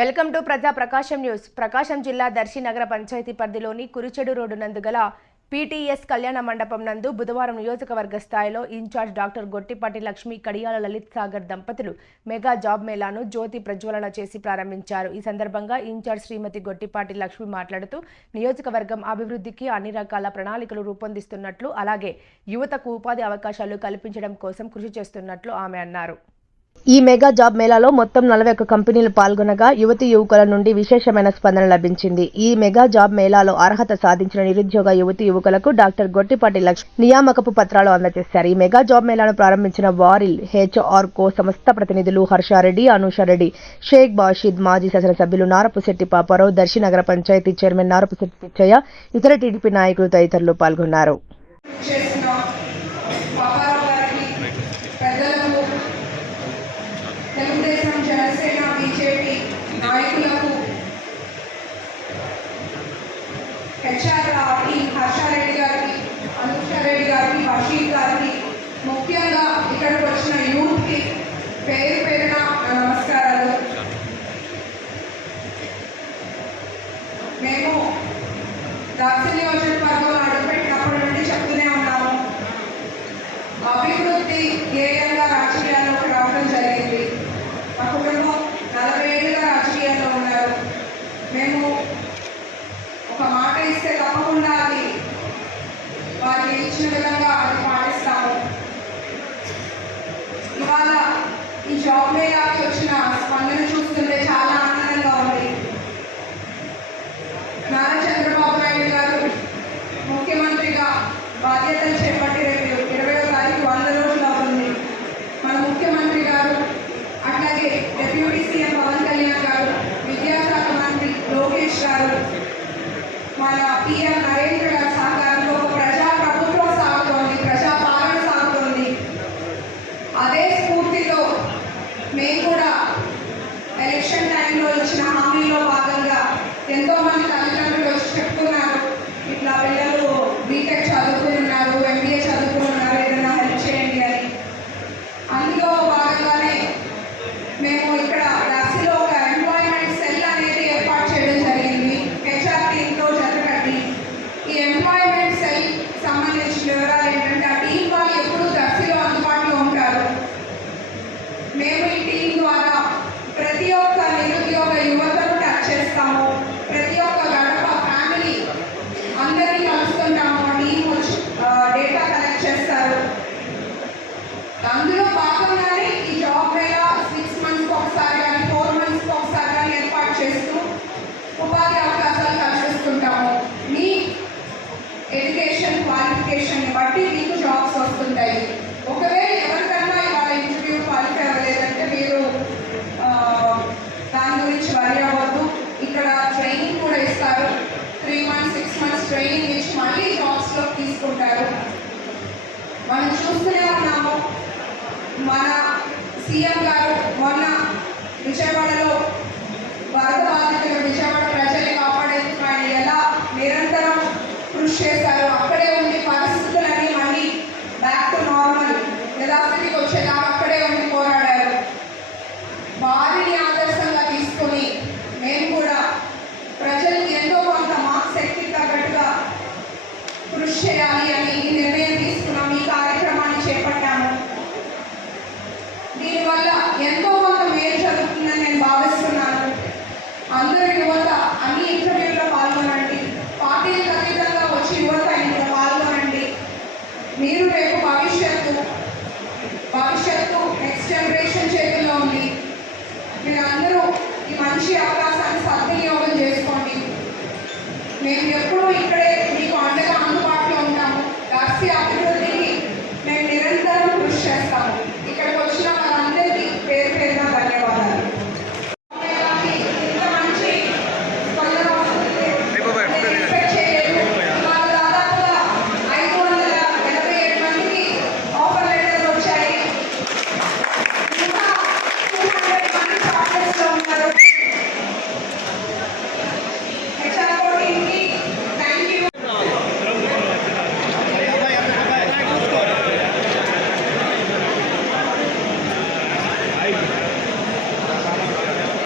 Welcome to ప్రజా ప్రకాశం news. ప్రకాశం జిల్లా దర్శి నగర పంచాయతీ పరిధిలోని కురిచెడు రోడ్డు నందు గల పీటీఎస్ కళ్యాణ మండపం నందు బుధవారం నియోజకవర్గ స్థాయిలో ఇన్ఛార్జ్ డాక్టర్ గొట్టిపాటి లక్ష్మి కడియాల లలిత్ సాగర్ దంపతులు మెగా జాబ్ మేళాను జ్యోతి ప్రజ్వలన చేసి ప్రారంభించారు. ఈ సందర్భంగా ఇన్ఛార్జ్ శ్రీమతి గొట్టిపాటి లక్ష్మి మాట్లాడుతూ నియోజకవర్గం అభివృద్ధికి అన్ని రకాల ప్రణాళికలు రూపొందిస్తున్నట్లు, అలాగే యువతకు ఉపాధి అవకాశాలు కల్పించడం కోసం కృషి చేస్తున్నట్లు ఆమె అన్నారు. ఈ మెగా జాబ్ మేళాలో మొత్తం 41 కంపెనీలు పాల్గొనగా యువతీ యువకుల నుండి విశేషమైన స్పందన లభించింది. ఈ మెగా జాబ్ మేళాలో అర్హత సాధించిన నిరుద్యోగ యువతీ యువకులకు డాక్టర్ గొట్టిపాటి లక్ష్మి నియామకపు పత్రాలు అందజేశారు. ఈ మెగా జాబ్ మేళాను ప్రారంభించిన వారిల్ హెచ్ఆర్ కో సంస్థ ప్రతినిధులు హర్షారెడ్డి, అనూషారెడ్డి, షేక్ బాషిద్, మాజీ శాసనసభ్యులు నారపుశెట్టి పాపారావు, దర్శి నగర పంచాయతీ చైర్మన్ నారపుశెట్టి పిచ్చయ్య, ఇతర టీడీపీ నాయకులు తదితరులు పాల్గొన్నారు. తెలుగుదేశం, జనసేన, బీజేపీ నాయకులకు, హెచ్ఆర్ఆర్కి, హర్షారెడ్డి గారికి, అనూషారెడ్డి గారికి, బషీర్ గారికి, ముఖ్యంగా ఇక్కడికి వచ్చిన యూత్కి పేరు పేరున నమస్కారాలు. మేము దర్శి నియోజకవర్గంలో అడుగుపెట్టినప్పటి నుండి చెప్తూనే ఉన్నాము, అభివృద్ధి ధ్యేయంగా రాజకీయాల్లోకి రావడం జరిగింది. మా కుటుంబం 40 ఏళ్ళుగా రాజకీయాల్లో ఉన్నారు. మేము ఒక మాట ఇస్తే తప్పకుండా అది వారికి ఇచ్చిన విధంగా అది పాటిస్తాము. ఇవాళ ఈ జాబ్ మేళాకి వచ్చిన స్పందన చూస్తుంటే చాలా ఆనందంగా ఉంది. నారా చంద్రబాబు నాయుడు గారు ముఖ్యమంత్రిగా బాధ్యతలు చేపట్టి రేపు 20వ తారీఖు 100 రోజులు అవుతుంది. మన ముఖ్యమంత్రి గారు, అట్లాగే డిప్యూటీ సీఎం పవన్ కళ్యాణ్ గారు, విద్యాశాఖ మంత్రి లోకేష్ గారు, మన పిఎం నరేంద్ర గారి సహకారంలో ఒక ప్రజా ప్రభుత్వం సాగుతోంది, ప్రజా పాలన సాగుతోంది. అదే స్ఫూర్తితో మేము కూడా ఎలక్షన్ టైంలో ఇచ్చిన హామీలో భాగంగా ఎంతోమంది తల్లిదండ్రులు